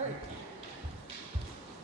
All right. One or two more people sign up. We had a few last minute cancellations. All right. Well, we're a bit late, so it's... Okay. 体操レイお願いしまお願いす。します。体操ゆきとお願いします。締め1、2、3、4、5、6、7、8、2、2、3、4、5、6、7、8、3、2、3、4、5、6、7、8、1、2、3、4、5、6、7、8、2、2、3、4、5、6、7、8、3、2、3、4、5、6、7、8、1、2、3、4、5、6、7、8、2、2、3、4、5、6、7、8、3、2、3、4、5、6、7、8、1、2、3、4、5、6、7、8、2、2、3、4、5、6、7、8、3、2、3、4、5、6、7、8、1、2、3、4、5、6、7、8、2、2、3、4、5、6、7、8、3、2、3、4、5、6、7、8、1、2、3、4、5、6、7、8、2、2、3、4、5、6、7、8、3、2、3、4、5、6、7、8、1、2、3、4、5、6、7、8、2、2、3、4、5、6、7、8、3、2、3、4、5、6、7、8、1、2、3、4、5、6、7、8、2、2、3、4、5、6、7、8、3、2、3、4、5、6、7、8、1、2、3、4、5、6、7、8、2、2、3、4、5、6、7、8、3、2、3、4、5、6、7、8、1、2、3、4、5、6、7、8、2、2、3、4、5、6、7、8、3、2、3、4、5、6、7、8、1、2、3、4、5、6、7、8、2、2、3、4、5、6、7、8、3、2、3、4、5、6、7、8、1、2、3、4、5、6、7、8、2、2、3、4、5、6、7、8、3、2、3、4、5、6、7、8、1、2、3、4、5、6、7、8、2、2、3、4、5、6、7、8、3、2、3、4、5、6、7、8、1、2、3、4、5、6、7、8、2、2、3、4、5、6、7、8、3、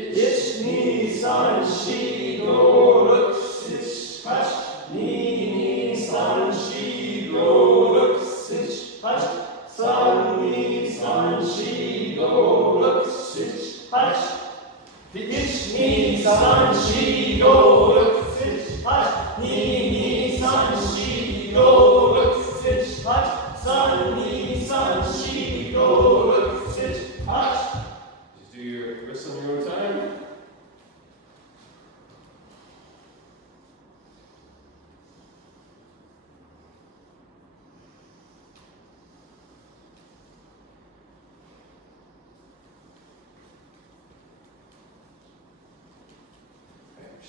2、3、4、5、6、7、8、1、2、3、4、5、6、7、8、2、2、3、4、5、6、7、8、3、2、3、4、5、6、7、8、1、2、3、4、5、6、7、8、2、2、3、4、5、6、7、8、3、2、3、4、5、6、7、8. Just do your wrists on your own time.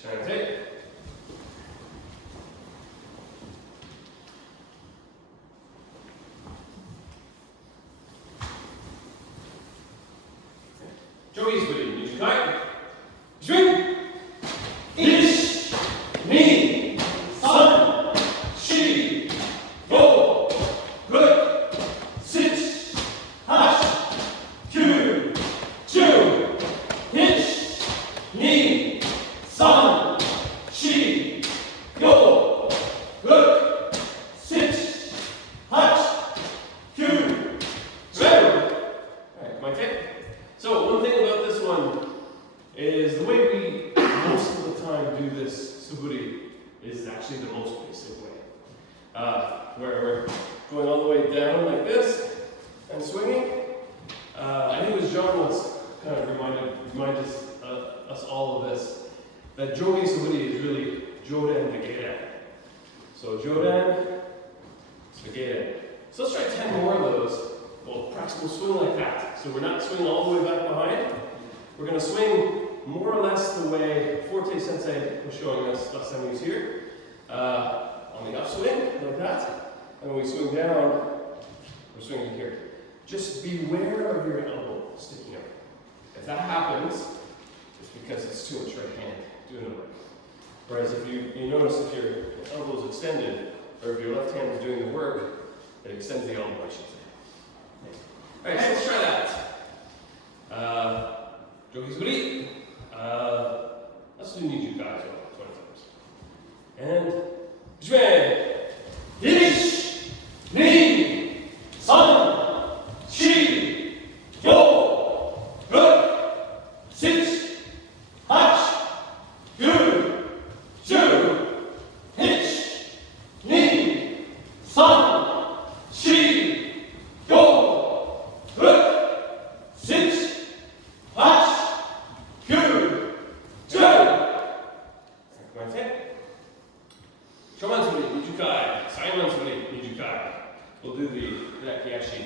Shine tape. Joey's with you. Did you kite? Swing! Ish! is the way we most of the time do this suburi is actually the most basic way. Where we're going all the way down like this and swinging. I think it was John once kind of reminded us all of this, that Jogi Suburi is really Jodan Nageidan. So Jodan, Nageidan. So let's try 10 more of those. We'll swing like that. So we're not swinging all the way back behind. We're going to swing more or less the way Forte Sensei was showing us last time he was here. On the upswing, like that. And when we swing down, we're swinging here. Just beware of your elbow sticking up. If that happens, it's because it's too much right hand doing the work. Whereas if you notice if your elbow is extended, or if your left hand is doing the work, it extends the elbow, I should say. Alright, so let's try that. Jogi Suburi. Let's do Nijukai as well, 20 times. And Jue, Ish, Ni, San, Shi, Yo, Ruk, Six, Hach, Gu, Ju, Hitch, Ni, San, Shi, Yo, Ruk, Six, Hach, Gu, Ju. That's it. Shomansuri, Nijukai, Saimansuri, Nijukai. We'll do the Yakiyashi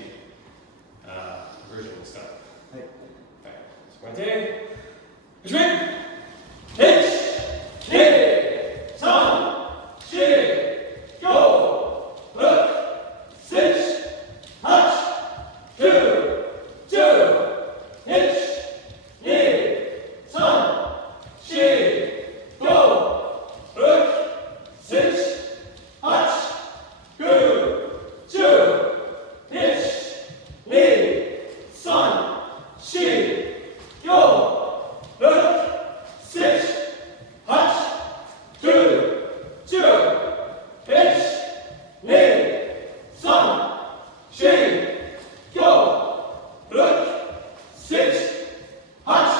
version of stuff. Okay. So, Wante. Ishwin. Hitch. Ni. San. Shi. Go. Look. Six. Hach. Two. Two. Hitch. Ni. San. Shi. Go. Look. Six, hach, gu, ju, hitch, ni, san, shi, yo, look, six, hach, gu, ju, hitch, ni, san, shi, yo, look, six, hach,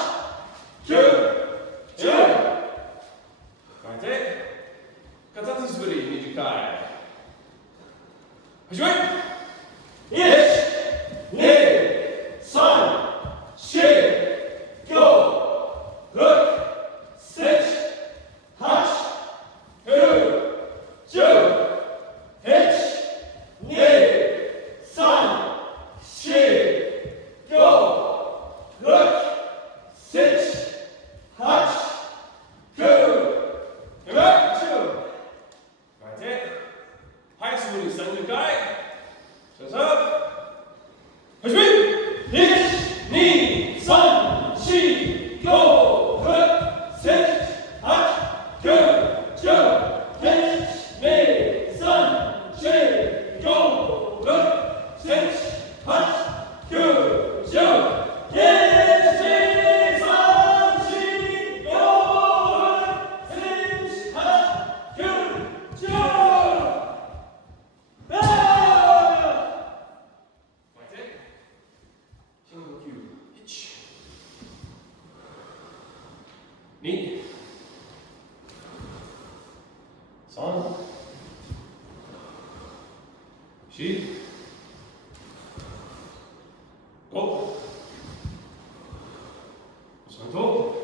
gu, ju. Right there. Katatsu Suburi, Nijukai. Hajime! Ish! Ni! San! Shi! Go! Look! Six! Hach! Gu! Ju! Hitch! Ni! San! Shi! Go! Look! Six! Hach! Gu! Ju! Right there. High Suburi Sanjukai. Shut up. Hajime! Ish! Ni! San! Shi! Go! Look! Six! Hach! Gu! Ju! Hitch! Ni! San! Shi! Go! Look! Six! Hach! Gu! Ju! Hitch! Ni! San! Shi! Go! Look! Six! Hach! Gu! Ju! Ni. San. Shi. Go. Santo.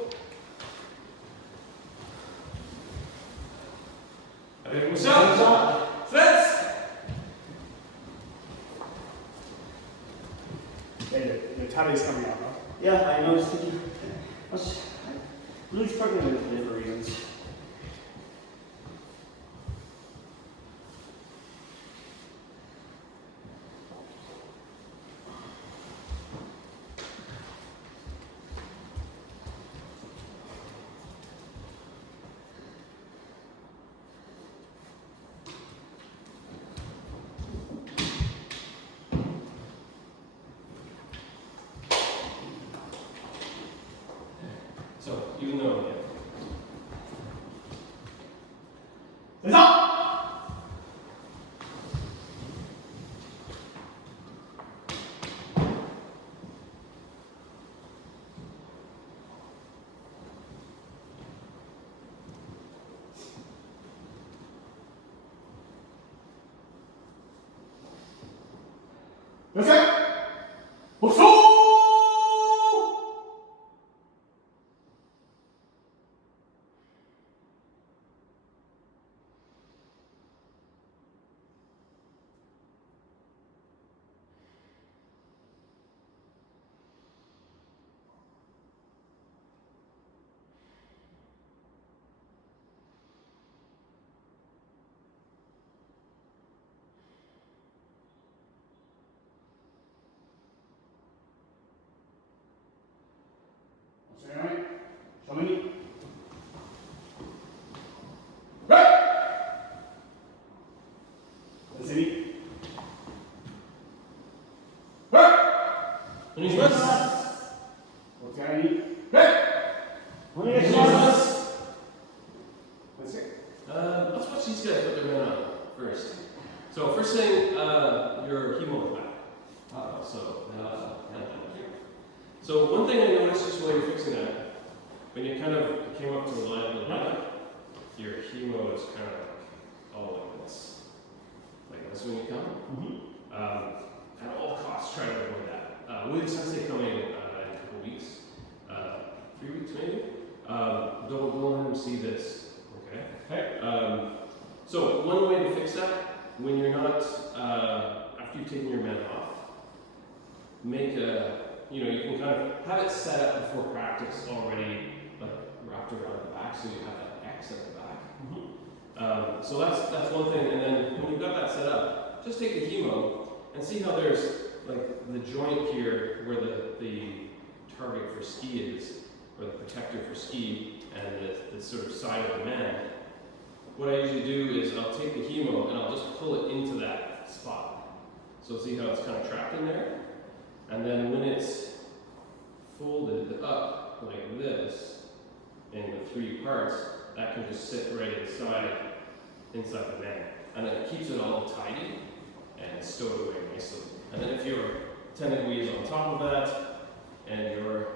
Let's. Hey, the tattoo's coming out, huh? Yeah, I know. I was thinking. I'm really struggling with it for reasons. So, even though, yeah. That's it. Whoa! Alright, show me. Right. Let's see. Right. Finish this. What's got any? Right. Finish this. That's it. Let's watch these guys put their men on first. So first thing, your hemo is back. So one thing I noticed just while you're fixing that, when you kind of came up to the line of the lineup, your hemo is kind of like all like this. Like this when you come. At all costs, try to avoid that. We have Sensei coming in a couple weeks, 3 weeks maybe. Don't let him see this, okay? Okay. So one way to fix that, when you're not, after you've taken your men off, make a, you can kind of have it set up before practice already, like wrapped around the back, so you have that X at the back. So that's one thing, and then when you've got that set up, just take the hemo and see how there's like the joint here where the target for ski is, or the protector for ski, and the sort of side of the man. What I usually do is I'll take the hemo and I'll just pull it into that spot. So see how it's kind of trapped in there? And then when it's folded up like this in the 3 parts, that can just sit right inside the man. And then it keeps it all tidy and stowed away nicely. And then if your tendon is on top of that, and your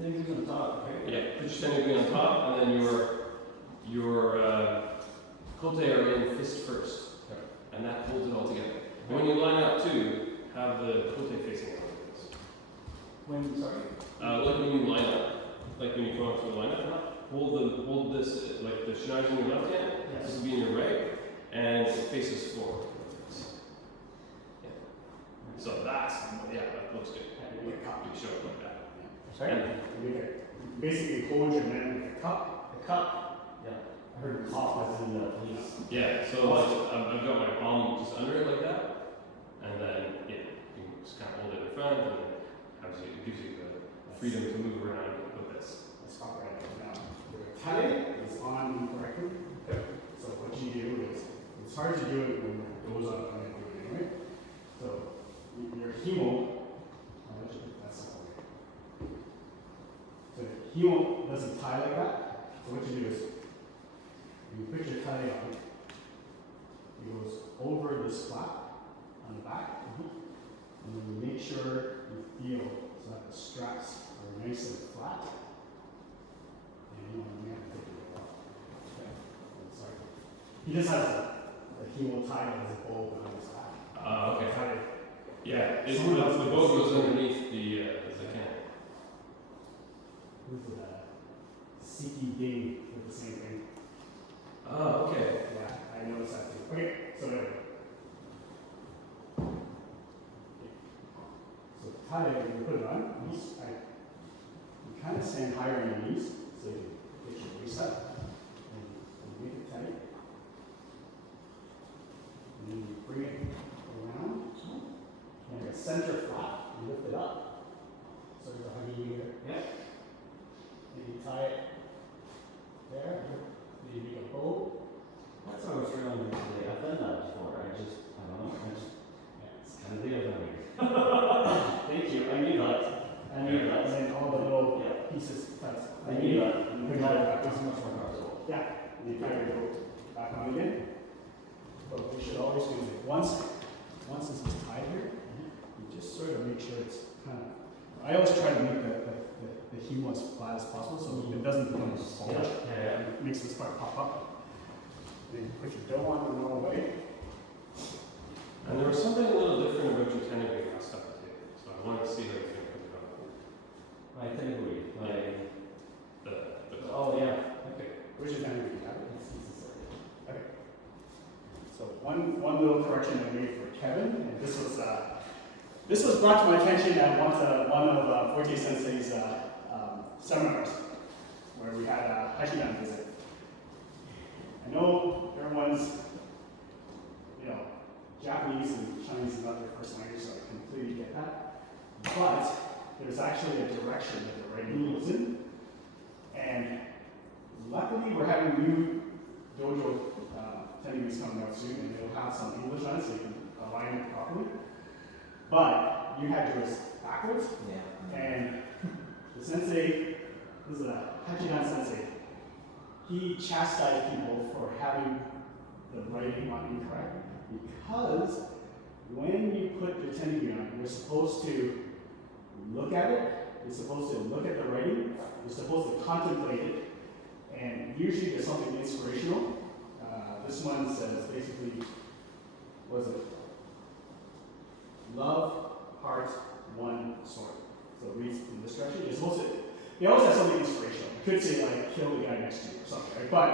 Everything's on top, right? yeah, put your tendon on top, and then your kote are in fist first, and that holds it all together. And when you line up too, have the kote facing out like this. When, sorry? Like when you line up, like when you come up to the lineup, hold this, like the shinage in your left hand, Yes. this will be in your right, and it faces forward. Like this. Yeah. So that looks good. And make a cup. You show it like that. Sorry? And You make a, basically hold your man with a cup. The cup? Yeah. I heard cough was in the police. yeah, so like, I've got my palm just under it like that, and then you can just kind of hold it in front, and it gives you the freedom to move around with this. Let's stop right now. The tie is on correctly. So what you do is, it's hard to do it when it goes up and do it anyway. So your hemo, that's the way. So the hemo doesn't tie like that. So what you do is, you put your tie on, it goes over this flap on the back, and then you make sure you feel so that the straps are nice and flat. And you want to take it off. Okay. I'm sorry. He just has a hemo tie as a bow behind his back. Okay. Tie it. Yeah, Someone else the does boat this. goes underneath the can. Who's the Siki Ding with the same thing? Oh, okay. Yeah, I noticed that too. Okay, so there. So tie it, when you put it on, you kind of stand higher on your knees, so you get your waist up, and you make it tight. And then you bring it around, and your center flat, you lift it up. So you're hugging here. Yeah. And you tie it there, then you make a bow. That's what I was trying to say. I've done that before. I don't know. It's kind of weird. Thank you. I knew that. And then all the little pieces, I knew that. And put it That back was on. much more powerful. Yeah, and you tie your boat back on again. But we should always do it once this is tied here, you just sort of make sure it's kind of. I always try to make the hemo as flat as possible so it doesn't become a bulge. Yeah. It makes this part pop up. Then you put your dough on the normal way. And there was something a little different about your tendon I wanted to see how you think about I think we, like, the oh, yeah, okay. Which is Tenebris, yeah? It's Okay. So one little correction I made for Kevin, and this was brought to my attention at one of Forte Sensei's seminars, where we had a Hachidan visit. I know everyone's, Japanese and Chinese is not their first language, so I completely get that. But there's actually a direction that the writing goes in, and luckily we're having new dojo Tenebris coming out soon, and they'll have some English on it so you can align it properly. But you had yours backwards, Yeah. and the sensei, this is a Hachidan sensei, he chastised people for having the writing on incorrect, because when you put your Tenebris on, you're supposed to look at it, you're supposed to look at the writing, you're supposed to contemplate it, and usually there's something inspirational. This one says basically, what is it? Love, heart, one sword. So it reads in this direction. You're supposed to, they always have something inspirational. You could say like, kill the guy next to you or something, right? But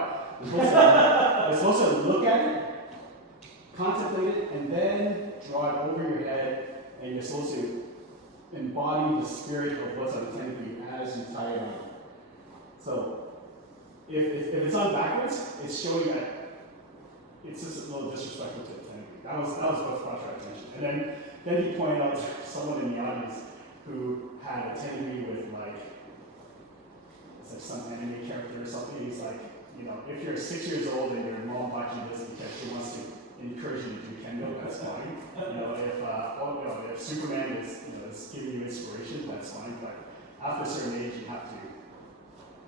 you're supposed to look at it, contemplate it, and then draw it over your head, and you're supposed to embody the spirit of what's on the Tenebris as you tie it on. So if it's on backwards, it's showing that it's just a little disrespectful to the Tenebris. That was what's brought to our attention. And then he pointed out someone in the audience who had a Tenebris with it's like some anime character or something. He's like, if you're 6 years old and your mom bought you this because she wants to encourage you to do kendo, that's fine. If Superman is giving you inspiration, that's fine. But after a certain age, you have to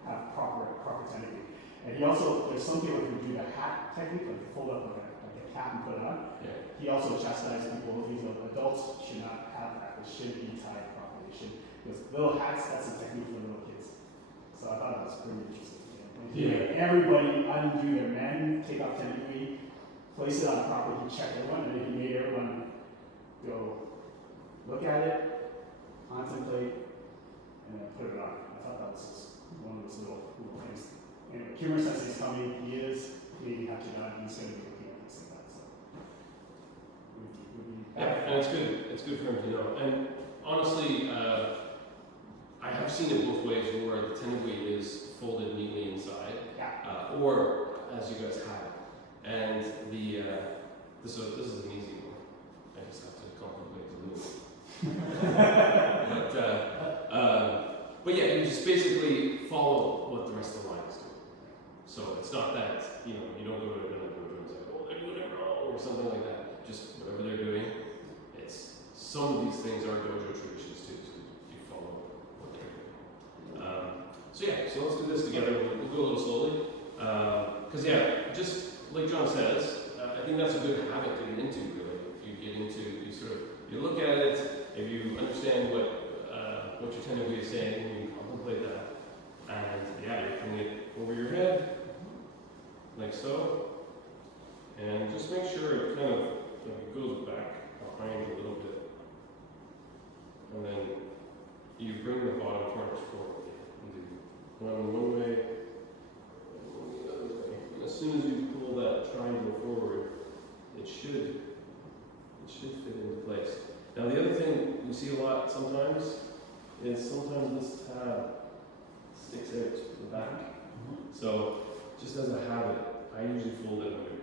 have proper Tenebris. And he also, there's some people who do the hat technique, like fold up like a cap and put it on. Yeah. He also chastised people. These adults should not have that. They shouldn't be tied properly. Because little hats, that's a technique for little kids. So I thought that was pretty interesting. And he made everybody undo their men, take off Tenebris, place it on properly. He checked everyone, and then he made everyone go look at it, contemplate, and then put it on. I thought that was just one of those little cool things. Anyway, Kimura Sensei's coming. He is Canadian Hachidan. He's going to be looking at this and that. So, Yeah, and it's good for him to know. And honestly, I have seen it both ways, where the Tenebris is folded neatly inside, or as you guys have it. And this is an easy one. I just have to contemplate the move. But yeah, you just basically follow what the rest of the line is doing. So it's not that you don't go to another dojo and say, oh, they're doing it wrong or something like that. Just whatever they're doing. It's some of these things are dojo traditions too, so you follow what they're doing. So let's do this together. We'll go a little slowly, because just like John says, I think that's a good habit to get into. Really, if you get into, you look at it, if you understand what your Tenebris is saying, and you contemplate that, and you're putting it over your head, like so, and just make sure it kind of it goes back behind a little bit, and then you bring the bottom corners forward, and do one way, and the other way. And as soon as you pull that triangle forward, it should fit into place. Now the other thing we see a lot sometimes is this tab sticks out to the back. So just as a habit, I usually fold it under.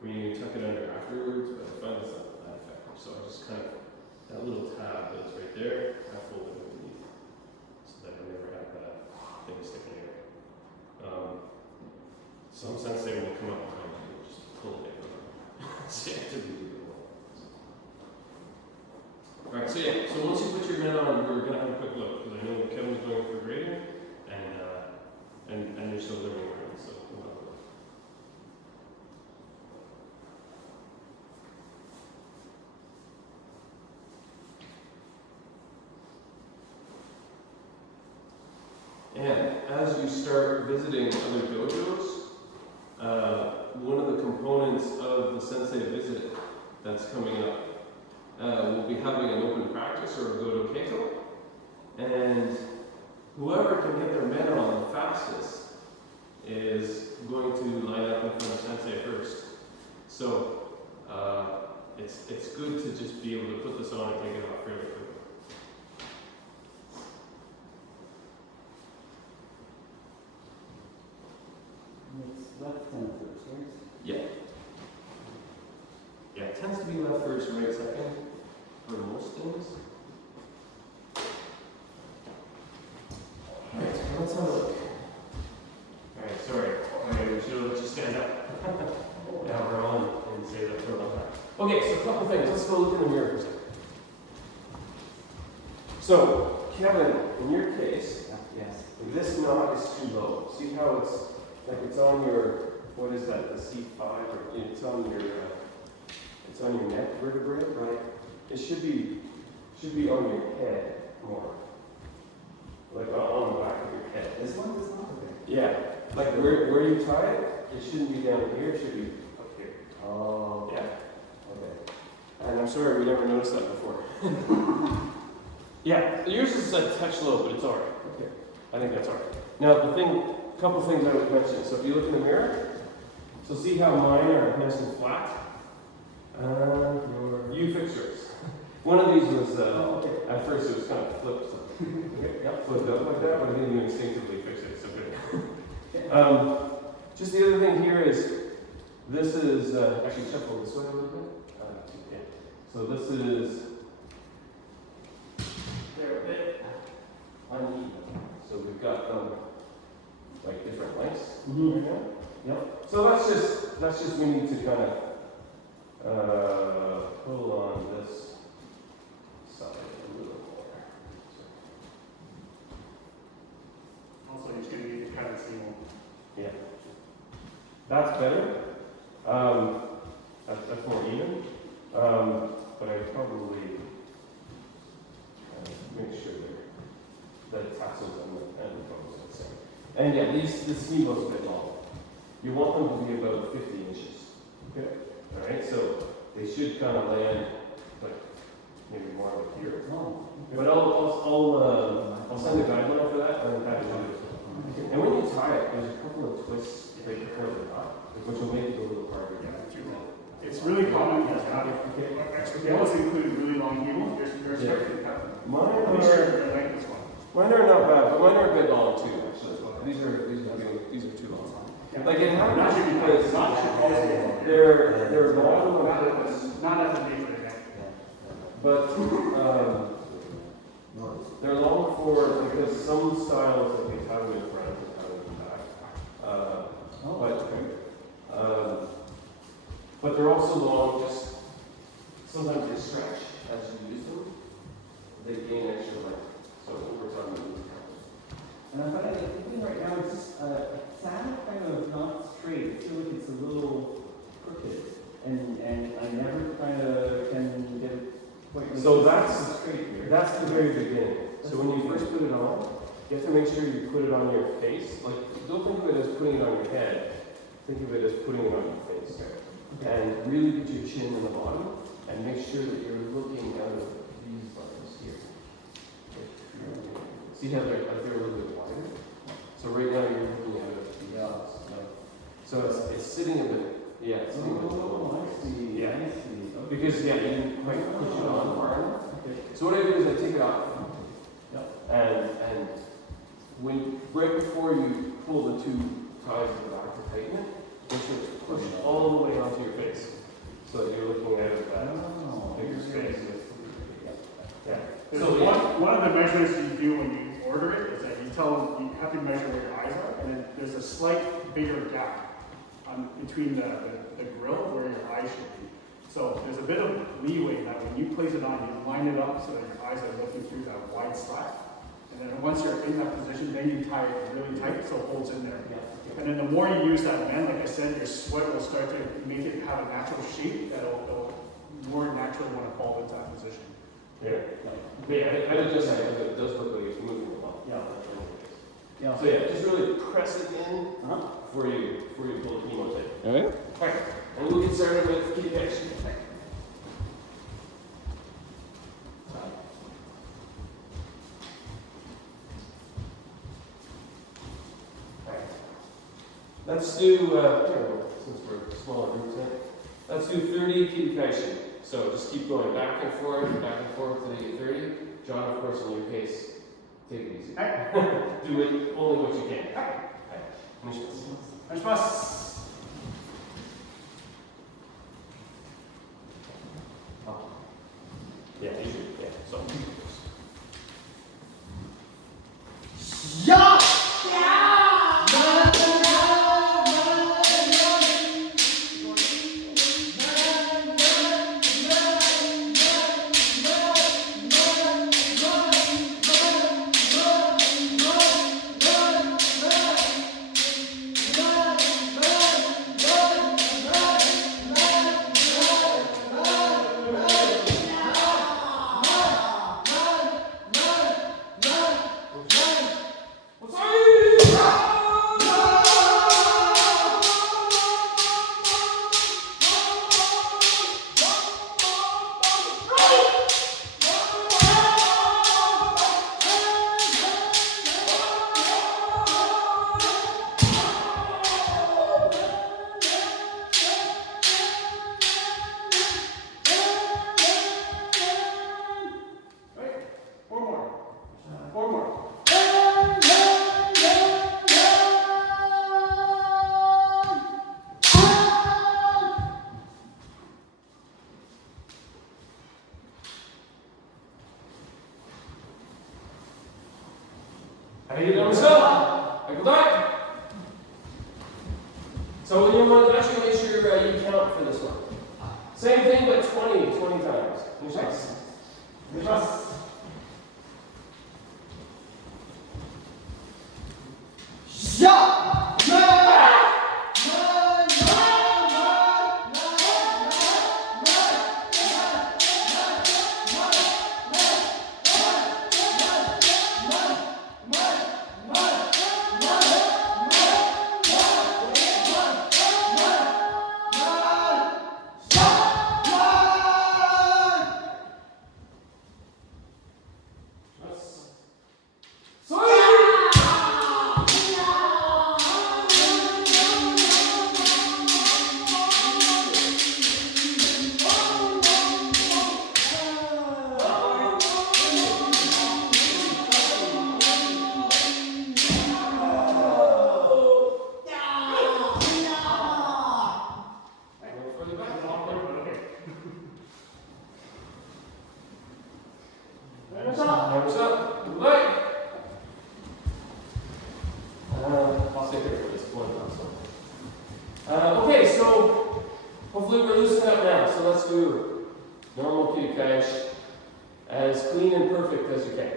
When you tuck it under afterwards, but I find that's not that effective. So I just kind of, that little tab that's right there, I fold it underneath. So that I never have that thing sticking out. Some sensei will come up behind you and just pull it out. So you have to do it all. Alright, so once you put your men on, we're going to have a quick look, because I know that Kevin's going for grading, and you're still learning around, so we'll have a look. And as you start visiting other dojos, one of the components of the sensei visit that's coming up we'll be having an open practice or a Godo Keiko. And whoever can get their men on the fastest is going to line up in front of Sensei first. So it's good to just be able to put this on and take it off fairly quickly. It's left hand first, right? Yeah. Yeah, it tends to be left first, right second for most things. Alright, so let's have a look. Alright, sorry. Okay, we should have let you stand up. Now we're on and say that for a long time. Okay, so a couple things. Let's go look in the mirror for a second. So, Kevin, in your case, Yes. this knot is too low. See how it's like it's on your, what is that, the C5, or it's on your neck vertebrae, right? It should be on your head more, like on the back of your head. This one does not. Okay. Yeah, like where you tie it, it shouldn't be down here, it should be up here. Oh. Yeah, Okay. and I'm sorry we never noticed that before. Yeah, yours is a touch low, but it's alright. Okay. I think that's alright. Now couple things I would mention. So if you look in the mirror, so see how mine are nice and flat? You fix yours. One of these was, okay. at first it was kind of flipped. So, okay, yep, flipped up like that, but I think you instinctively fix it, so good. Just the other thing here is, this is, actually shuffle this way a little bit. Okay. So this is, they're a bit uneven. So we've got like different lengths right now. Yep. So that's just we need to kind of pull on this side a little more. Also, you're just going to need to cut it so you won't. Yeah. That's better. That's more even. But I probably make sure that it tassels on the end of the same. And yeah, this knee bow's a bit long. You want them to be about 50 inches. Okay. All right. So they should kind of land like maybe more like here. Oh. But I'll send a guideline for that and have you do it. And when you tie it, there's a couple of twists like before the knot, which will make it a little harder. It's really common to have extra cables include really long cables. There's starting to cut them. Mine Make are, sure they're like this one. mine are not bad, but mine are a bit long too, actually. These are too long. Like it happens because they're long on purpose, Not at the base of the neck. but they're long for because some styles that they have them in front and have them in back. But they're also long. Just sometimes they stretch as you use them. They gain extra length. So over time, they lose count. And I'm thinking right now, it's just, it's kind of not straight. I feel like it's a little crooked. And I never kind of can get it quite So that's- straight here. That's the very beginning. So when you first put it on, you have to make sure you put it on your face. Like, don't think of it as putting it on your head. Think of it as putting it on your face. And really put your chin in the bottom and make sure that you're looking out of these buttons here. See how they're a little bit wider? So right now you're looking out of these buttons. So it's sitting a bit, yeah, it's sitting a little Oh, I see. Yeah. I see. Okay. because yeah, you didn't quite push it on hard enough. Okay. So what I do is I take it off. Yep. And when right before you pull the two ties at the back to tighten it, make sure it's pushed all the way onto your face. So that you're looking out of that Oh, bigger space. Yeah. There's So yeah. one of the measurements you do when you order it is that you have to measure where your eyes are, and then there's a slight bigger gap between the grill where your eyes should be. So there's a bit of leeway that when you place it on, you line it up so that your eyes are looking through that wide slat. And then once you're in that position, then you tie it really tight so it holds in there. And then the more you use that band, like I said, your sweat will start to make it have a natural shape that'll more naturally want to fall into that position. Yeah. But yeah, I would just say that it does look like it's moving a lot. Yeah. Yeah. So yeah, just really press it in Uh-huh. before you pull the chemo tape. All right. Alright, and we'll get started with key pitch. let's do, since we're smaller groups now, let's do 30 Kirikaeshi. So just keep going back and forth till you get 30. John, of course, in your case, take it easy. Do it only what you can. Yeah, usually, yeah. So. So when you want to actually make sure you count for this one. Same thing, but 20 times. Okay, so hopefully we're loosening up now. So let's do normal Kirikaeshi as clean and perfect as you can.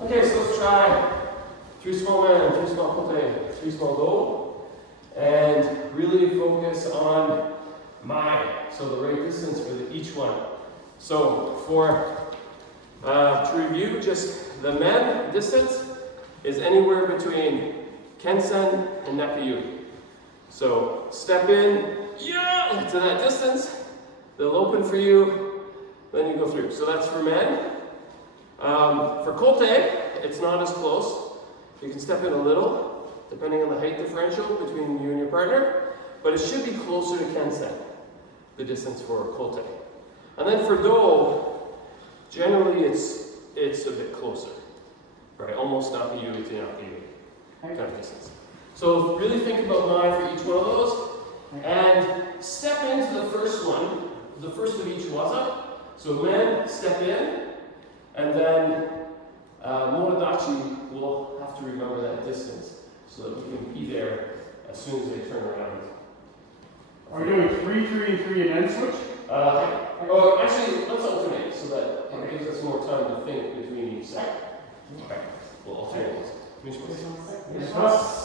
Okay, so let's try 3 small men, 3 small kote, 3 small go, and really focus on so the right distance for each one. So to review, just the men distance is anywhere between Kensen and Nakayuri. So step in to that distance, they'll open for you, then you go through. So that's for men. For Kote, it's not as close. You can step in a little, depending on the height differential between you and your partner. but it should be closer to Kensen, the distance for Kote. And then for Do, generally it's a bit closer, right? Almost Napiu to Napiu kind of distance. So really think about Mai for each one of those, and step into the first one, the first of each waza. So men, step in, and then Monodachi will have to remember that distance so that we can be there as soon as they turn around. Are we doing 3, 3, and 3 and then switch? Oh, actually, let's alternate so that it gives us more time to think between each set. Okay, we'll alternate. Yes.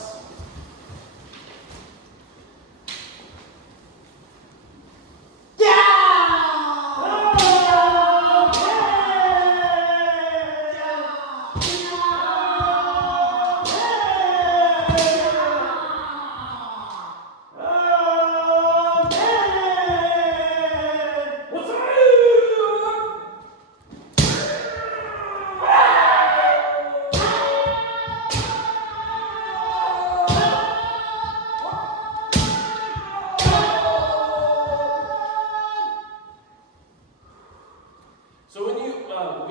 So when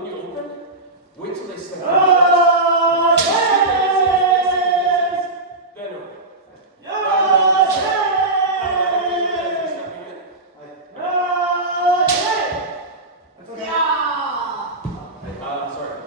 you open, wait till they step in. Then open. Sorry.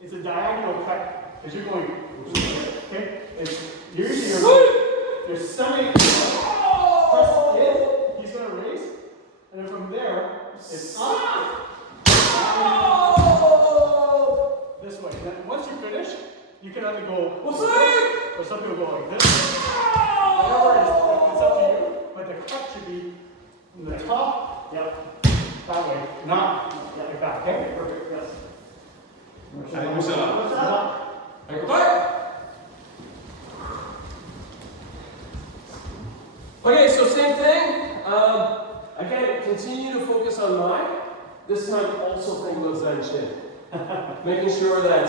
It's a diagonal cut as you're going. Okay, you're stomach press in. He's gonna raise, and then from there it's up. This way. And then once you finish, you can either go or some people go like this. Whatever it is, it's up to you. But the cut should be from the top. Yep. That way, not like that. Okay, perfect. Yes. What's Okay, so same thing. Again, continue to focus on Mai. This time also think about Zanshin. Making sure that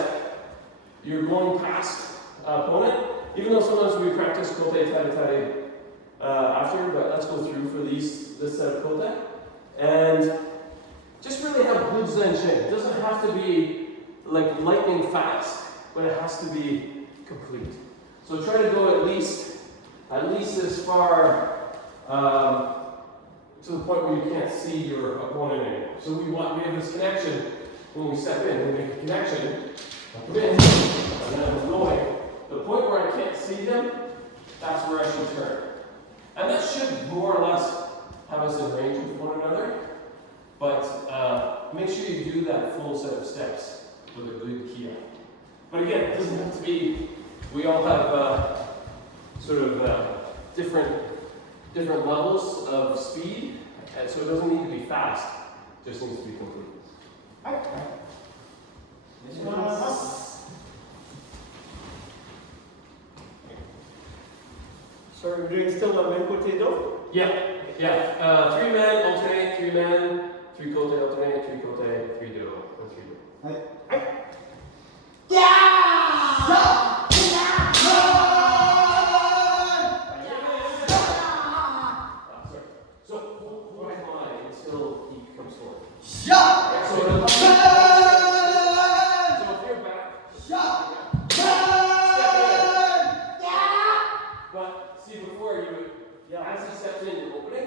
you're going past opponent. Even though sometimes we practice Kote Tari Tari after, but let's go through for this set of Kote. And just really have good Zanshin. It doesn't have to be like lightning fast, but it has to be complete. So try to go at least as far to the point where you can't see your opponent anymore. So we have this connection when we step in. We make a connection, come in, and then I'm going. The point where I can't see them, that's where I should turn. And that should more or less have us in range with one another. But make sure you do that full set of steps with a good kia. But again, it doesn't have to be, we all have different levels of speed, and so it doesn't need to be fast, it just needs to be complete. So we're doing still a men potato? Yeah. 3 men, alternate, 3 men, 3 kote, alternate, 3 kote, 3 do, or 3 do. So hold Mai until he comes forward. So if you're back, step in. But see, before you would, as he steps in, you're opening.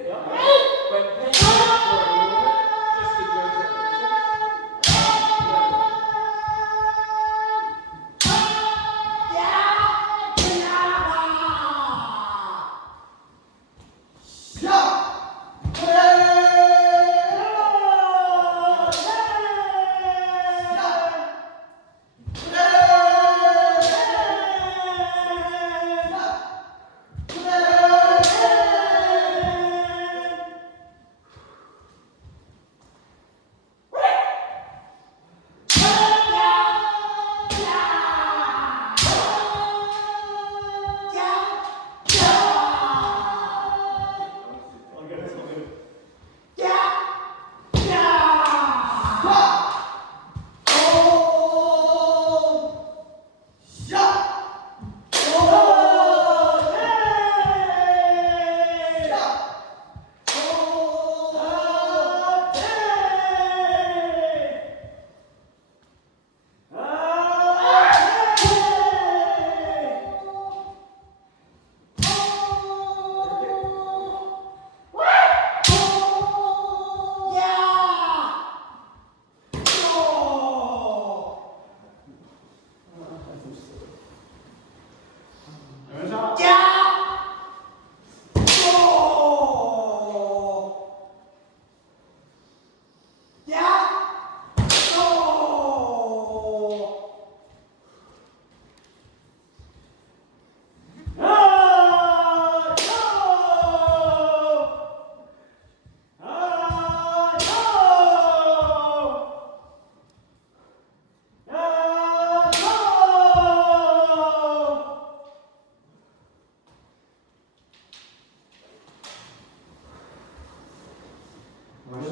Alright,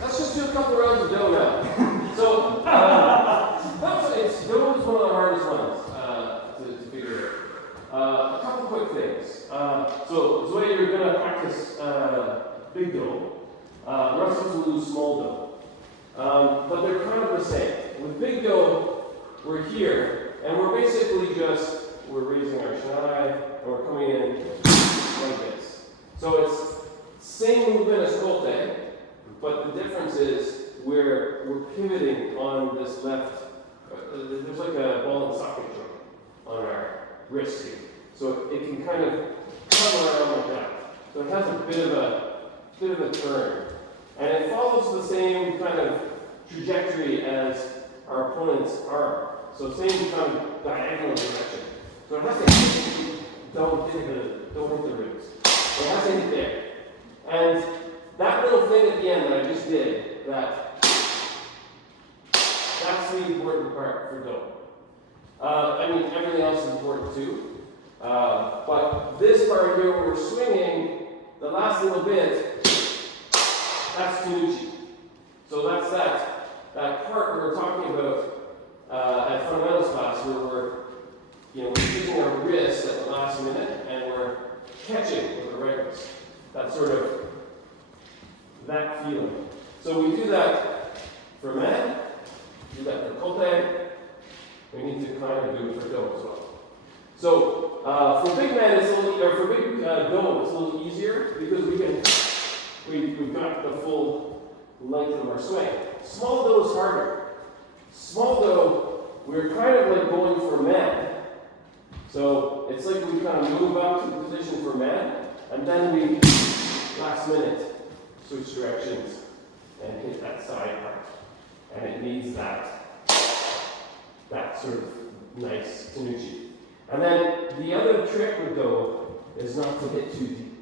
let's just do a couple rounds of dough now. So, dough is one of the hardest ones to figure out. A couple quick things. So the way you're going to practice big dough, the rest of us will do small dough. But they're kind of the same. With big dough, we're here, and we're basically we're raising our shanai, and we're coming in like this. So it's same movement as kote, but the difference is we're pivoting on this left. There's like a ball and socket joint on our wrist here, so it can kind of come around like that. So it has a bit of a turn, and it follows the same kind of trajectory as our opponent's arm. So same kind of diagonal direction. So it has to hit, don't hit the ribs. It has to hit there. And that little thing at the end that I just did, that's the important part for dough. I mean, everything else is important too. But this part here where we're swinging, the last little bit, that's tenuchi. So that's that part we were talking about at fundamentals class where we're using our wrist at the last minute and we're catching with the right wrist. That's sort of that feeling. So we do that for men, do that for kote, we need to kind of do it for dough as well. So for big men, for big dough, it's a little easier because we've got the full length of our swing. Small dough is harder. Small dough, we're kind of like going for men. So it's like we kind of move out to the position for men, and then we, last minute, switch directions and hit that side part. And it needs that sort of nice tenuchi. And then the other trick with dough is not to hit too deep.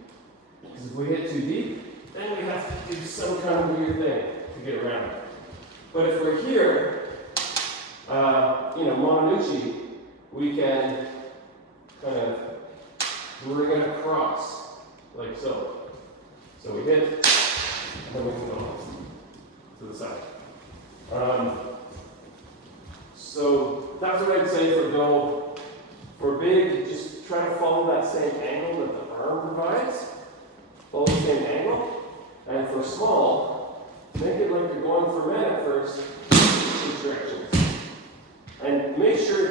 Because if we hit too deep, then we have to do some kind of weird thing to get around it. But if we're here, Mononuchi, we can kind of bring it across, like so. So we hit, and then we can go to the side. So that's what I'd say for dough. For big, just try to follow that same angle that the arm provides. Follow the same angle. And for small, make it like you're going for men at first, switch directions. And make sure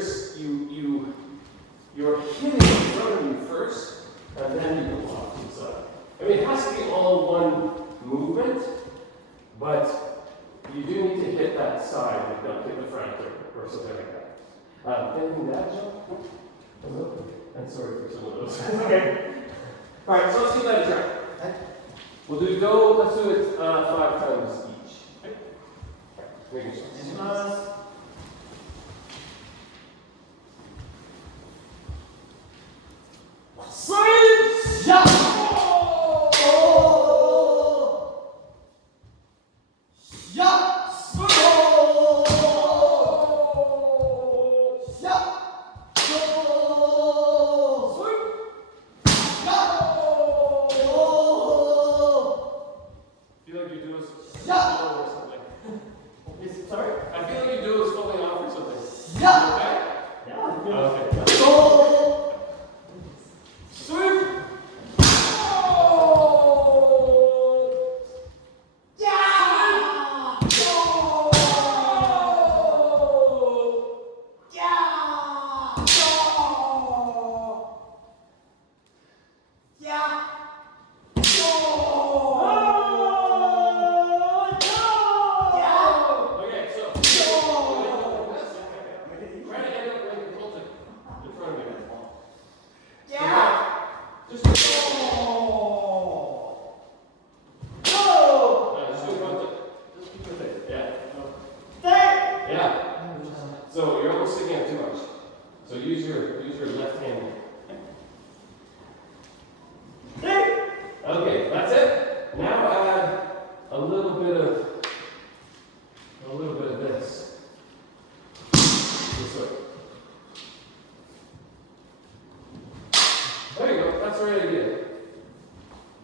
you're hitting in front of you first, and then you go off to the side. I mean, it has to be all one movement, but you do need to hit that side, like not hit the front or something like that. Anything to add, John? I'm sorry for some of those. Okay. All right, so let's give that a try. We'll do go. Let's do it 5 times each. Okay. Making sure. Science! Yeah!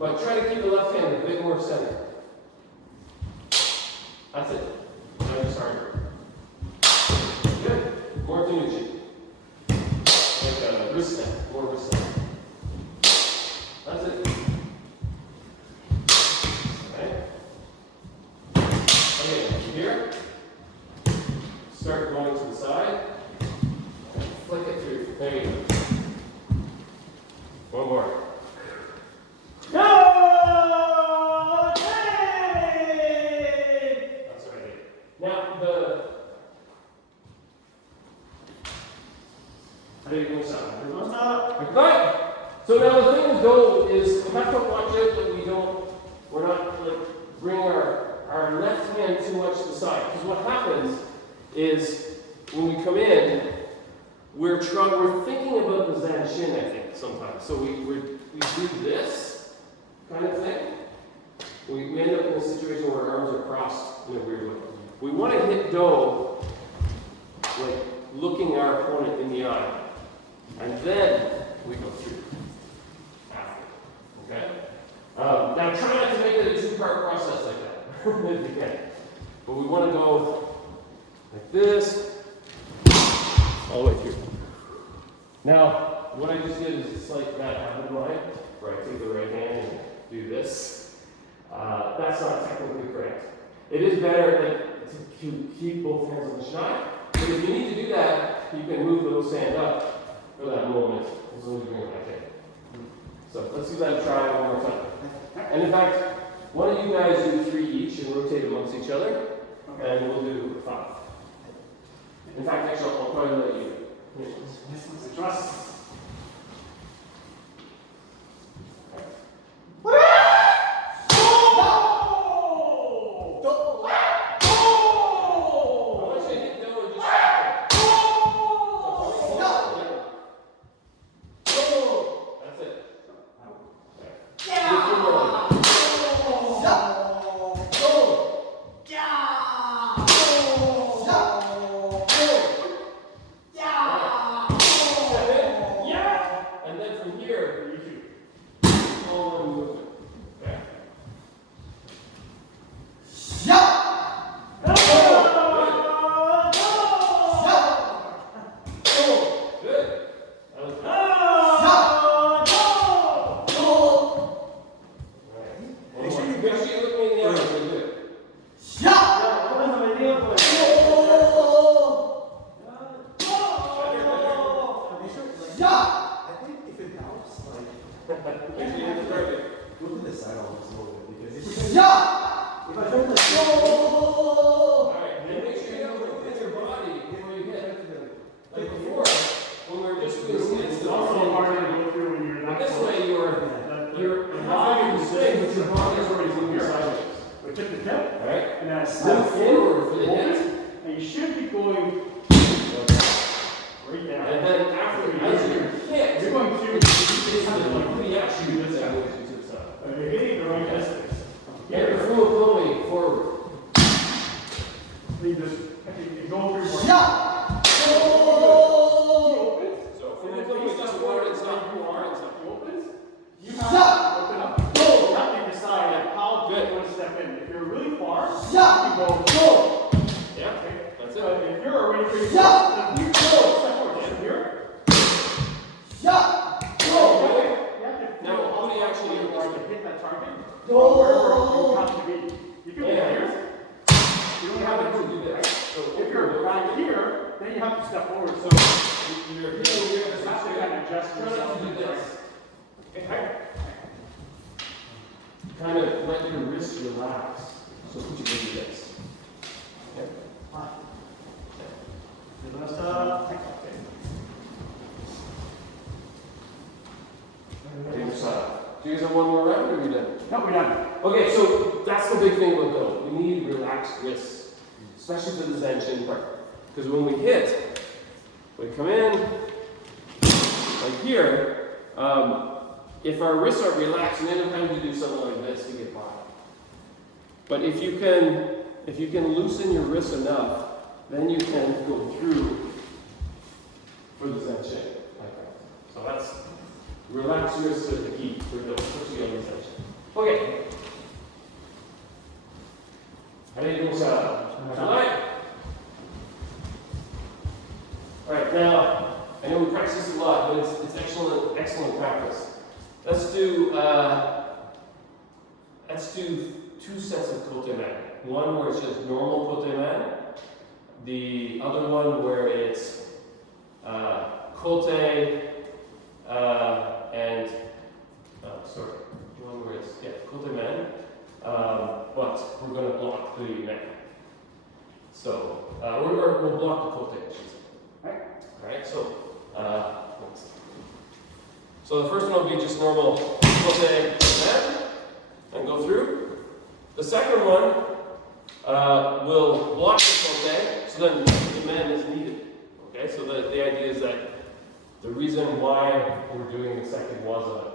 But try to keep the left hand a bit more center. That's it. Now you're starting. Good. More Tanuchi. Like a wrist snap. More wrist snap. That's it. Okay. Okay, from here. Start going to the side. Flick it through. There you go. One more. No! That's right. Now how do you go stop? Right. So now the thing with Go is we have to watch out that we're not like bring our left hand too much to the side. Because what happens is when we come in, we're thinking about the Zanshin, I think, sometimes. So we do this kind of thing. We end up in a situation where our arms are crossed in a weird way. We want to hit Do like looking our opponent in the eye. And then we go through after. Okay? Now try not to make it a two-part process like that, if you can. But we want to go like this, all the way through. Now, what I just did is it's like that habit line, where I take the right hand and do this. That's not technically correct. It is better to keep both hands on the shot. But if you need to do that, you can move those hands up for that moment, as long as you're doing it like that. So let's do that try one more time. And in fact, why don't you guys do 3 each and rotate amongst each other, and we'll do 5. In fact, actually, I'll probably let you. Trust. Kind of let your wrist relax. So put your baby this. Okay. Other side. Do you guys have one more round or are we done? No, we're done. Okay, so that's the big thing about Go. We need relaxed wrists, especially for the Zanshin part. Because when we hit, we come in, like here, if our wrists are relaxed, we end up having to do something like this to get by. But if you can loosen your wrists enough, then you can go through for the Zanshin like that. So that's relaxed wrists are the key for Go, especially on the Zanshin. Okay. Alright, now, I know we practice this a lot, but it's excellent practice. Let's do two sets of kote man. One where it's just normal kote man. The other one where it's kote and one where it's kote man. But we're going to block the man. So we'll block the kote. Alright, so the first one will be just normal kote man and go through. The second one will block the kote, so then the man is needed. Okay, so the idea is that the reason why we're doing the second waza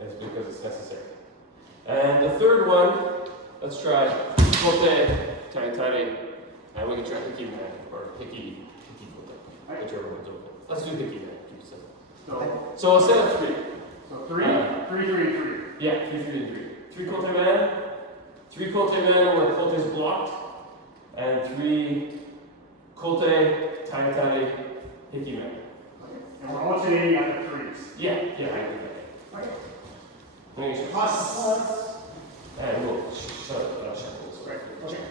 is because it's necessary. And the third one, let's try kote, tari tari, and we can try hiki man or hiki kote, whichever one's open. Let's do hiki man, keep it simple. So a set of three. So three. Yeah, 3, 3, and 3. 3 kote man, 3 kote man where kote is blocked, and 3 kote, tari tari, hiki man. Okay. And we're alternating at the threes. Yeah, I agree with that. Okay. Plus. And we'll shuffle this. Right. Okay.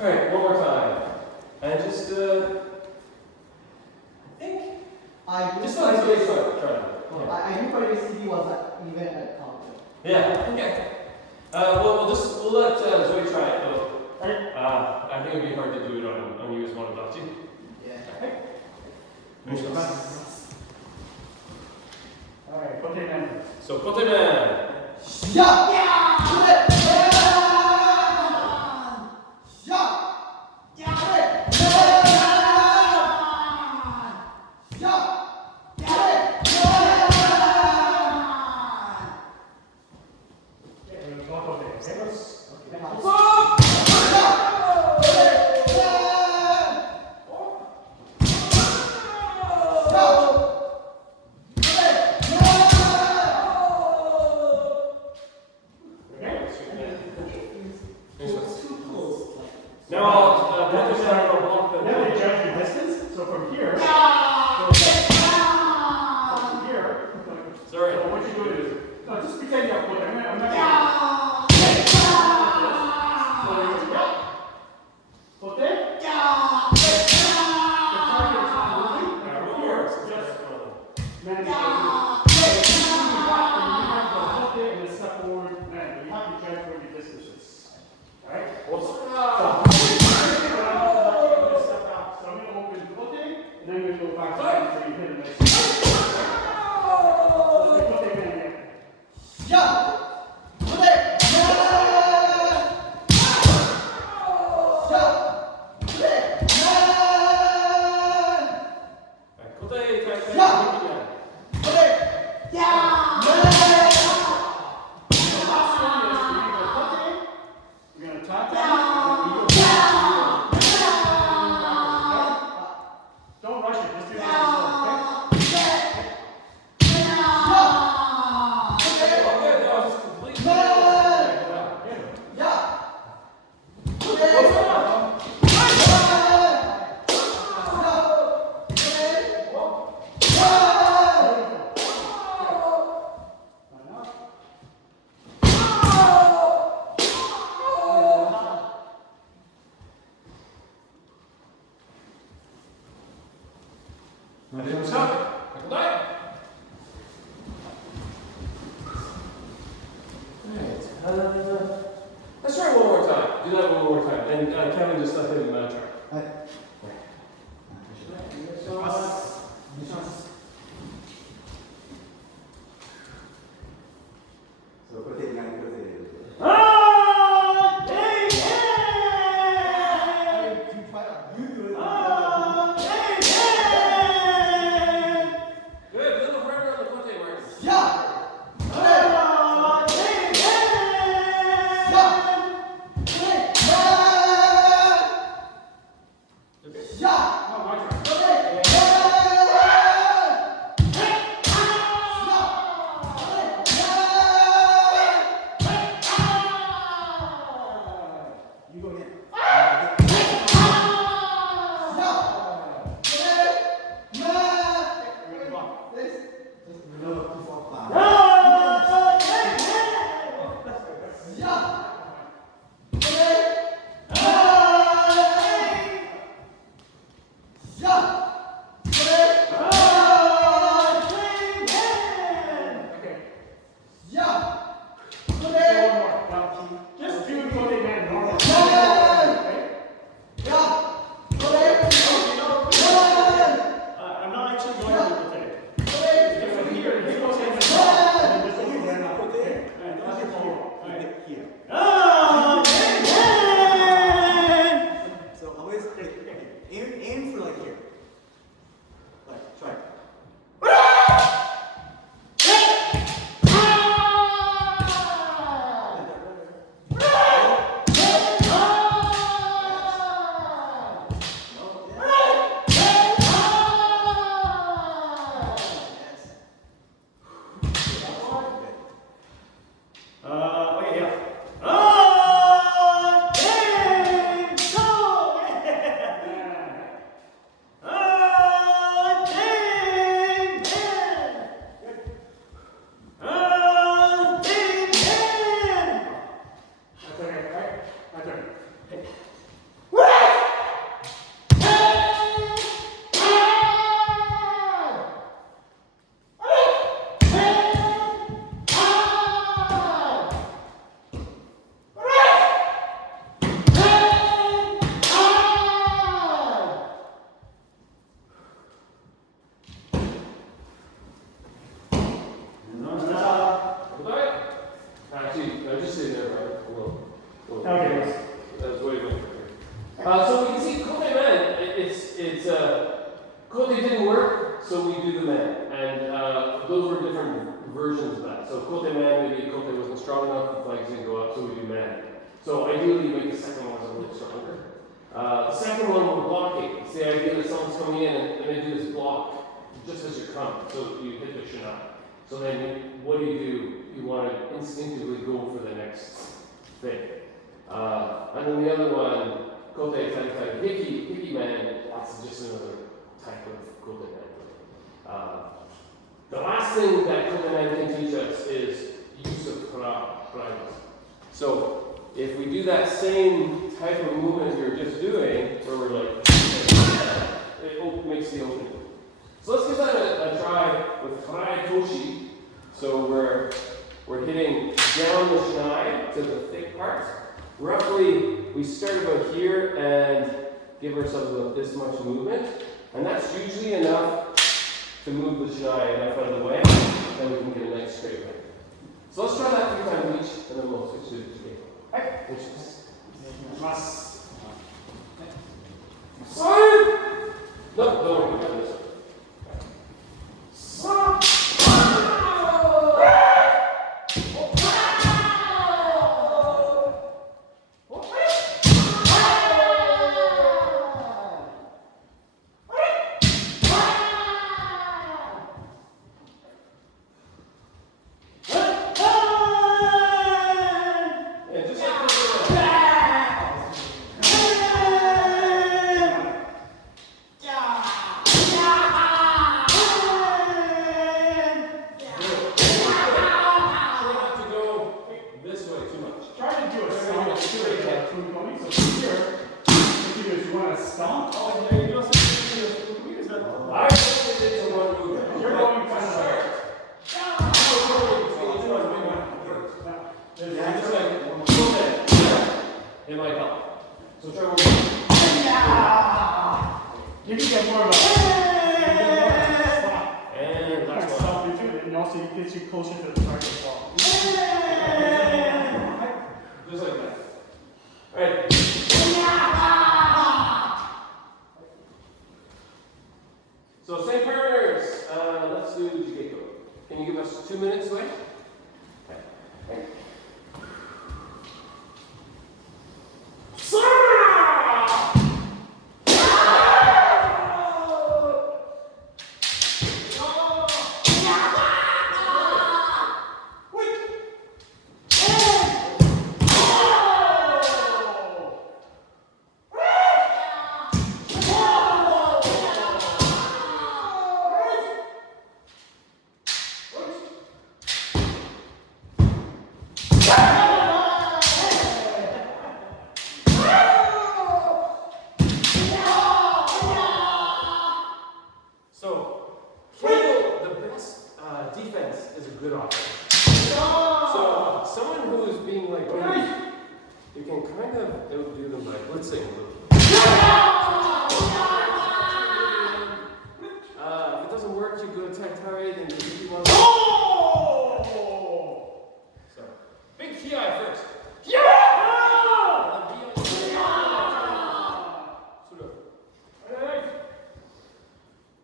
Alright, one more time. And just, I think, just let us really try it. I knew Parvati was an event at Compton. Yeah, okay. We'll let Zoe try it though. I think it'd be hard to do it on you as one of you. Yeah. Alright, kote man. So, kote man. Now I'll block the then they judge the distance. So from here, so from here. Sorry. So what you do is, no, just pretend you have foot. I'm not. So you go, foot there. The target is not moving. And from here, just manage to and then step forward, man, you have to judge where your distance is. Alright? So, I'm gonna step out. So I'm gonna open footing, and then I'm gonna go back to so you hit a nice. So they put them in again. Yeah. Put it. Yeah. Yeah. Put it. You're gonna tap that. Don't rush it, just do that slow, okay? Let's try one more time. Do that one more time. And Kevin, just let him try. So côté bien, côté. You do it. Good. Little harder on the Conte, Martin. Yeah. No, my turn. You go again. You're gonna block. No, too far back. Okay. One more. Now, just do Kote Man normal. Okay? I'm not actually going to do Kote. If from here, he goes in and just open that up. Okay? Alright, that's your call. Alright. Here. So always aim for like here. Like try. Okay, yeah. That's okay, right? My turn. Actually, no, just say there, right? Okay, yes. That's way better. So we can see Kote Man. Kote didn't work, so we do the man, and those were different versions of that. So Kote Man, maybe Kote wasn't strong enough, the flags didn't go up, so we do man. So ideally, make the second one a little stronger. The second one we're blocking. It's the idea that someone's coming in and they do this block just as you're coming, so you hit the shinai. So then, what do? You want to instinctively go for the next thing. And then the other one, Kote type hickey man, that's just another type of Kote man. The last thing that Kote man can teach us is use of karadas. So if we do that same type of movement we were just doing, where we're like, it makes the opening. So let's give that a try with karai toshi. So we're hitting down the shinai to the thick parts. Roughly, we start about here and give ourselves about this much movement. And that's usually enough to move the shinai enough out of the way, and we can get a nice straight line. So let's try that 3 times each, and then we'll switch to Jigeko. Which is... No, don't worry about this. It might help. So try one more. You can get more of a stop. And that's one. Stop you too, and also it gets you closer to the target as well. Just like that. Alright. So same parameters. Let's do Jigeko. Can you give us 2 minutes away? Okay. Defense is a good offense. So someone who is being like, you can kind of outdo them by blitzing a little bit. If it doesn't work, you go to Taktari, then you want to. So, big ki first. Sort of.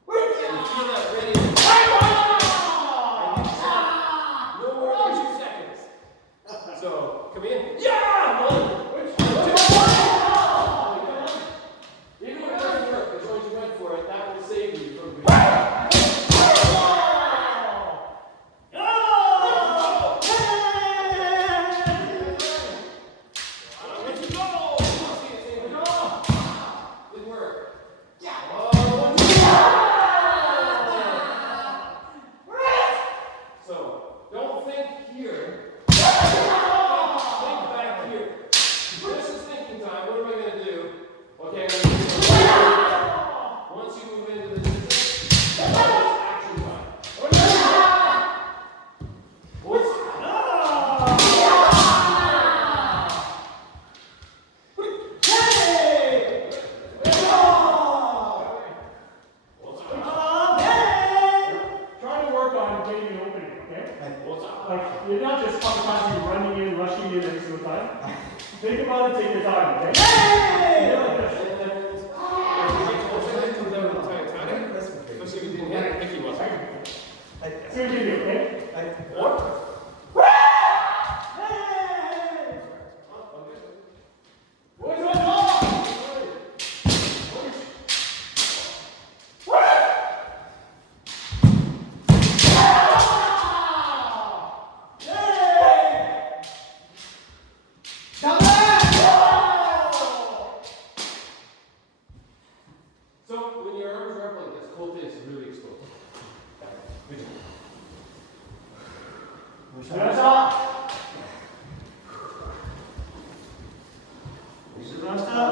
And feel that ready. So, come in. Yeah! 1, 2,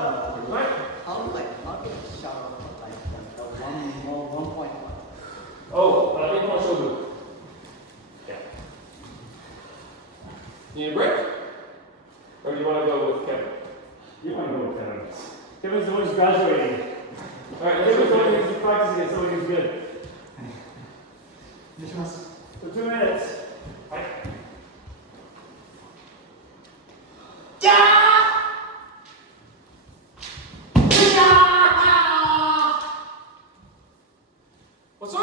Right? How do how get a shower like the 1.1? Oh, impulse shoulder. Yeah. You need a break? Or do you want to go with Kevin? You want to go with Kevin. Kevin's the one who's graduating. Alright, let's Kevin's the one go. who's practicing it so he's good. お願いします。 So 2 minutes. Bye. What's up?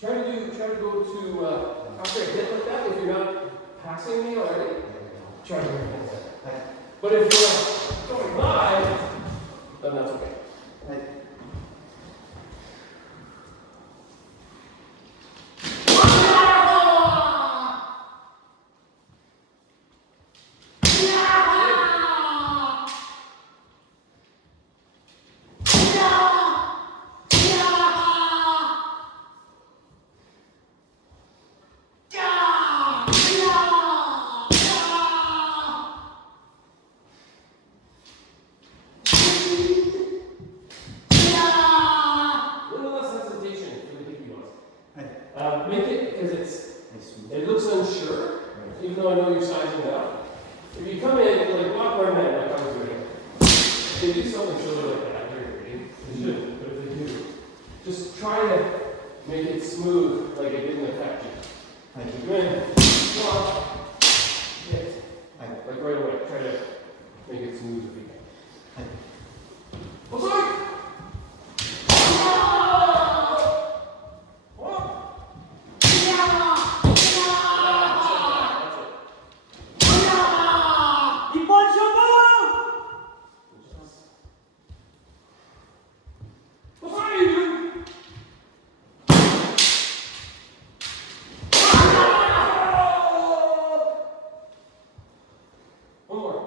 Try to go to after a hit like that. If you're not passing me already, try to bring your hands up. But if you're going by, then that's okay. はい。 Little less hesitation for the hickey ones. Make it because it looks unsure, even though I know you're sizing it up. If you come in like walk right in like I was doing, they do something silly like that during reading. They shouldn't, but if they do, just try to make it smooth, like it didn't affect you. You go in, walk, hit, like right away. Try to make it smooth if you can. What's up? One more.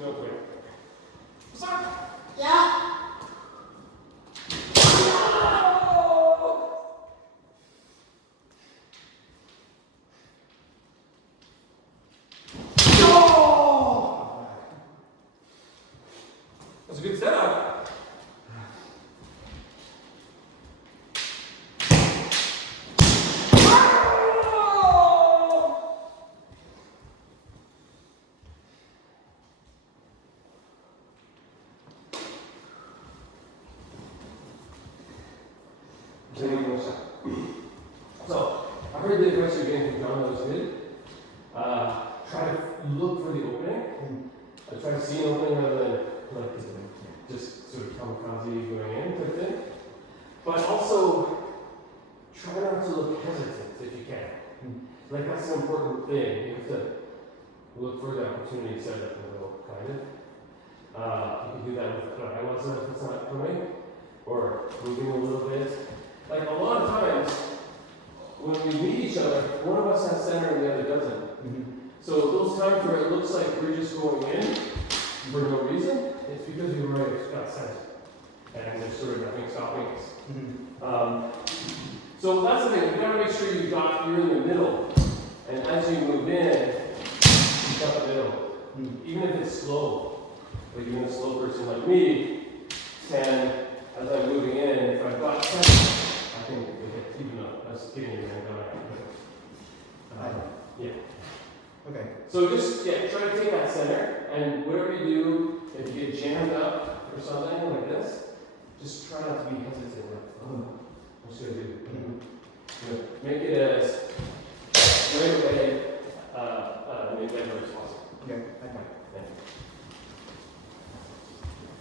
No, wait. What's up? That's a good setup. So, I heard the advice you're getting from John that was good. Try to look for the opening. Try to see an opening rather than like just sort of kamikaze going in type thing. But also, try not to look hesitant if you can. Like that's an important thing. You have to look for the opportunity to set up in the middle, kind of. You can do that with Karawaza if it's not coming, or moving a little bit. Like a lot of times, when we meet each other, one of us has center and the other doesn't. So those times where it looks like we're just going in for no reason, it's because we already got center. And there's sort of nothing stopping us. So that's the thing, you gotta make sure you're in the middle. And as you move in, you've got the middle. Even if it's slow, like even a slow person like me can, as I'm moving in, if I've got center, I can hit, even though I was kidding you, yeah. Okay. So just, yeah, try to take that center, and whatever you do, if you get jammed up or something like this, just try not to be hesitant. Like, oh, I'm just going to do it. Make it as right away, make that as possible. Okay. Thank you.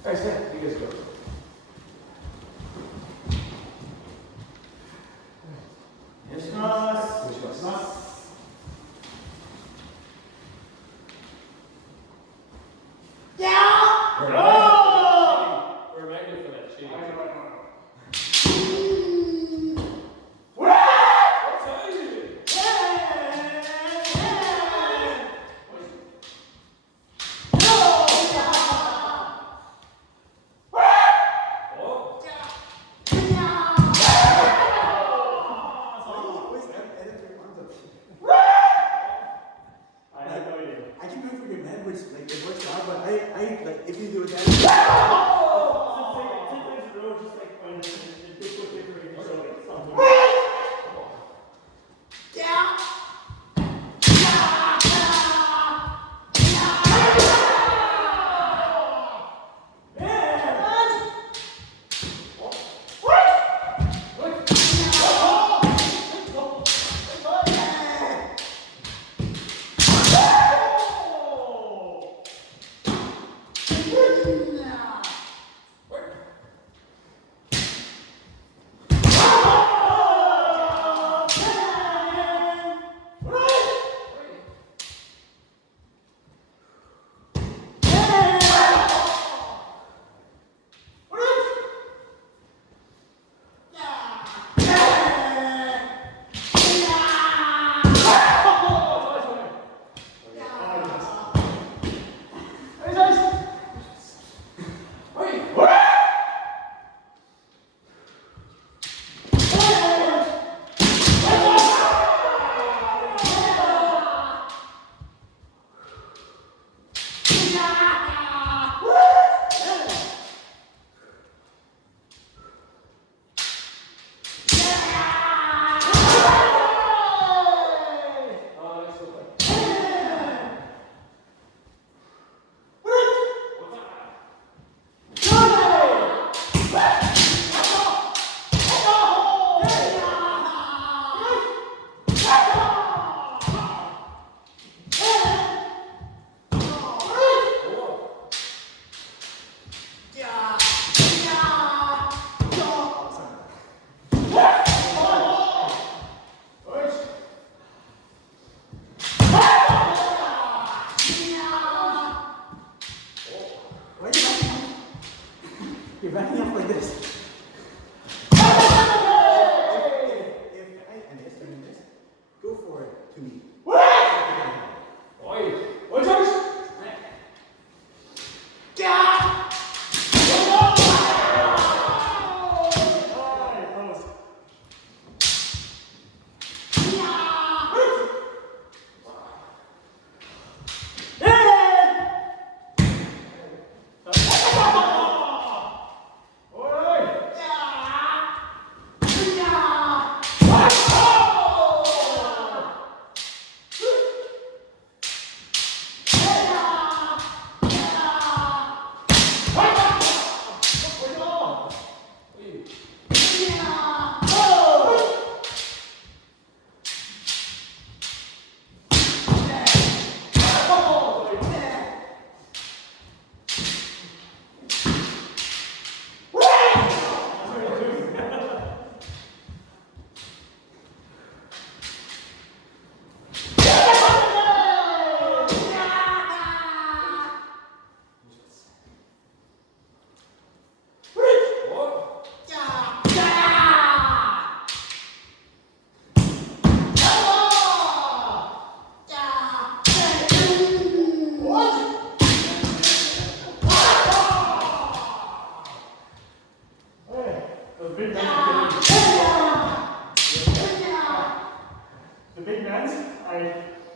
All right, Sam, you guys go. We're magnet for that shit. What's that?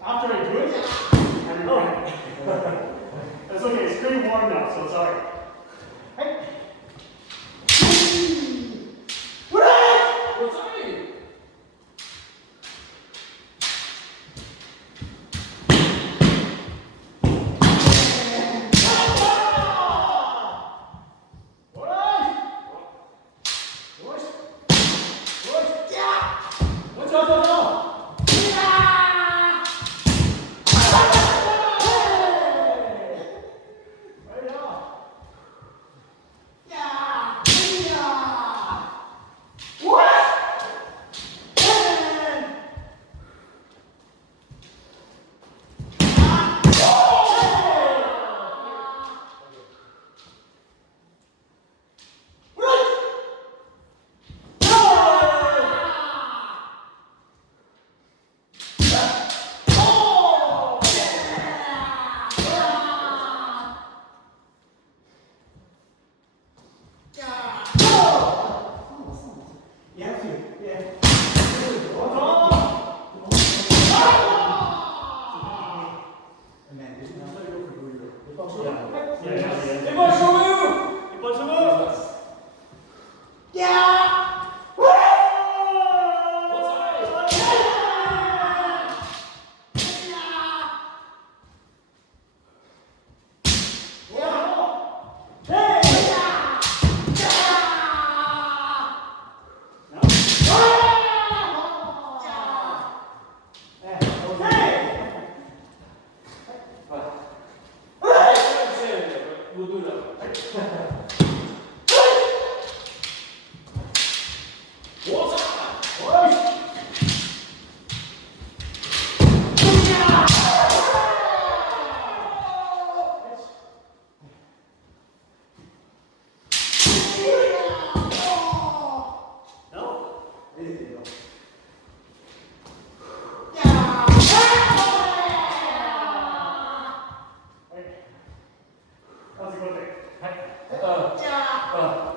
after I do it, I regret it. That's okay, it's pretty warm now, so it's alright. Hey. What's up?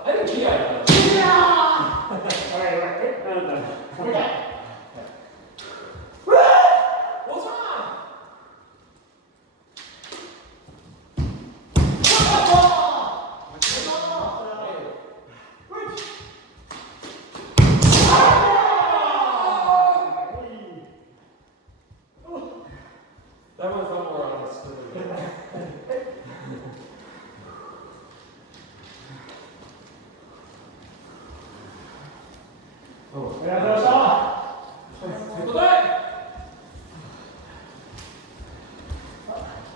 I think he had it. What's wrong? That one felt more honest. Good night.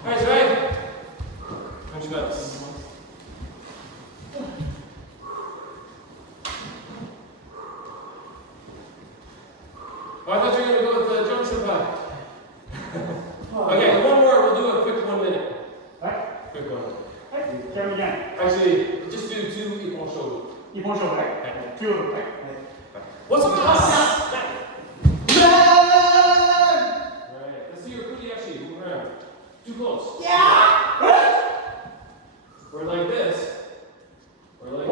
Alright, right. Punch nuts. Oh, I thought you were going to go with the Johnson pie. Okay, one more. We'll do a quick 1 minute. Quick one. Actually, just do 2 equal shoulders. What's up? Right. Let's see your cootie actually move around. Too close. Or like this. Or like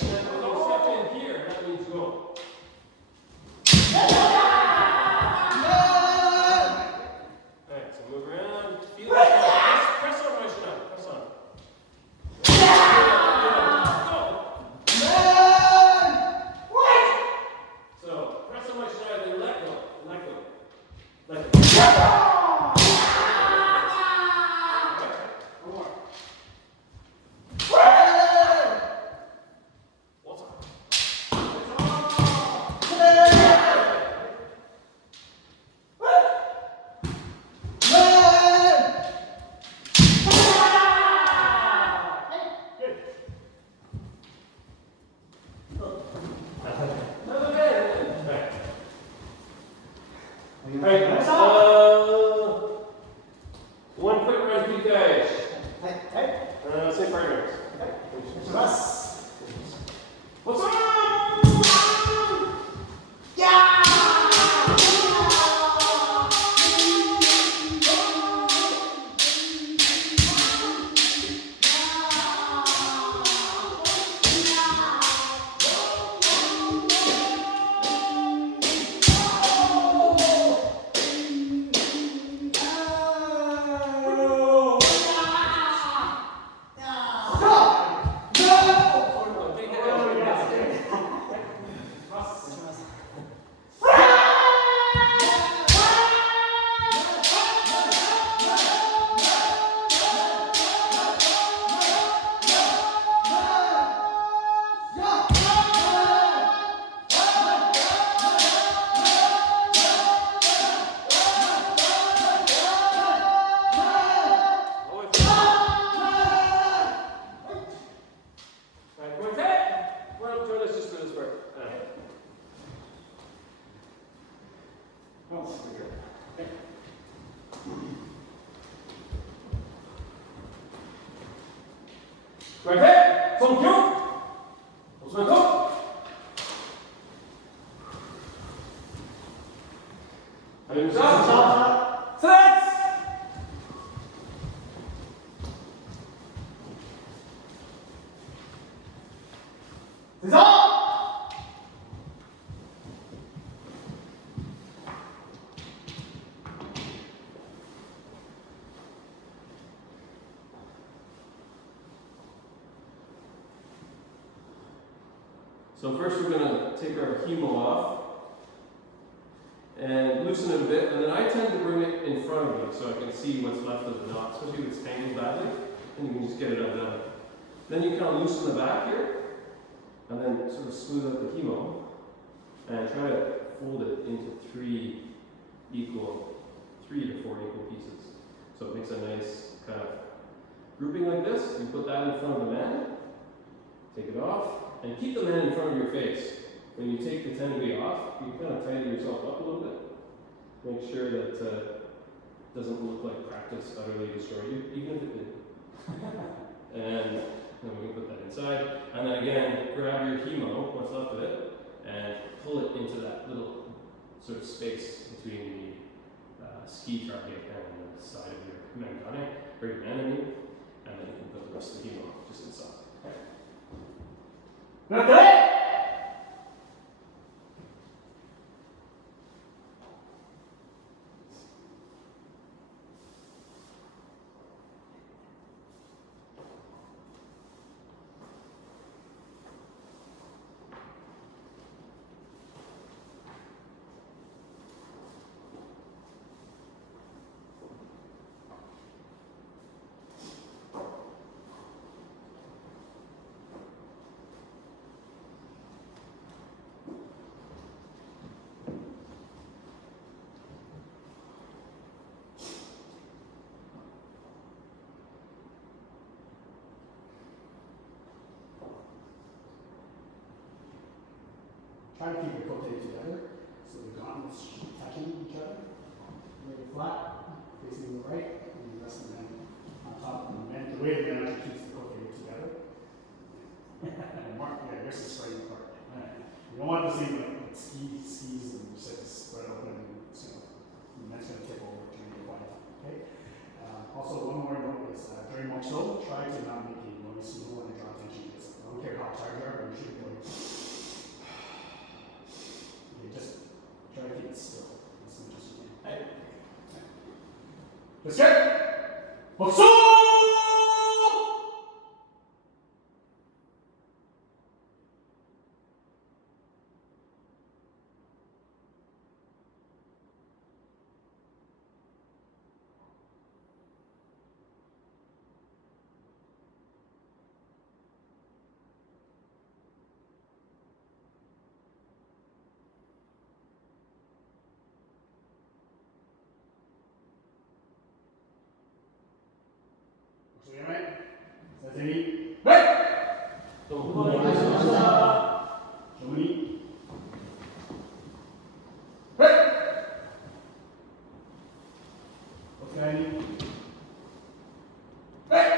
and then when you step in here, that means go. Alright, so move around. Feel it. Press on my shot. Press on. So press on my shot and let go. Let go. Let go. What's up? Alright, one quick round for you guys. Say partners. What's up? Right there. Son kyo. Osman ko. Ayun sa. Set. So first we're going to take our hemo off and loosen it a bit, and then I tend to bring it in front of me so I can see what's left of the knot, especially if it's tangled badly, and you can just get it undone. Then you kind of loosen the back here, and then sort of smooth out the hemo, and try to fold it into 3 to 4 equal pieces. So it makes a nice kind of grouping like this. You put that in front of the man, take it off, and keep the man in front of your face. When you take the tenugui off, you kind of tighten yourself up a little bit. Make sure that it doesn't look like practice utterly destroyed you, even if it did. And then we can put that inside. And then again, grab your hemo, what's left of it, and pull it into that little sort of space between the ski target and the side of your mangane, or your enemy, and then you can put the rest of the hemo just inside. Okay. Try to keep your kote together so the gauntlets touching each other. Lay it flat, facing the right, and the rest of the men on top of the men. The way the men actually keeps the kote together. And mark, yeah, this is spreading apart. You don't want to see like skis and just like spread open and so the men's going to tip over during the flight. Okay. Also, one more note is during Moksho, try to not make a noise. You don't want to draw attention to this. I don't care how tired you are, but you shouldn't go. Just try to keep it still as much as you can. Hey. Let's get Bakso! Sazini, wait! Shomuni, wait! Otsukani, wait!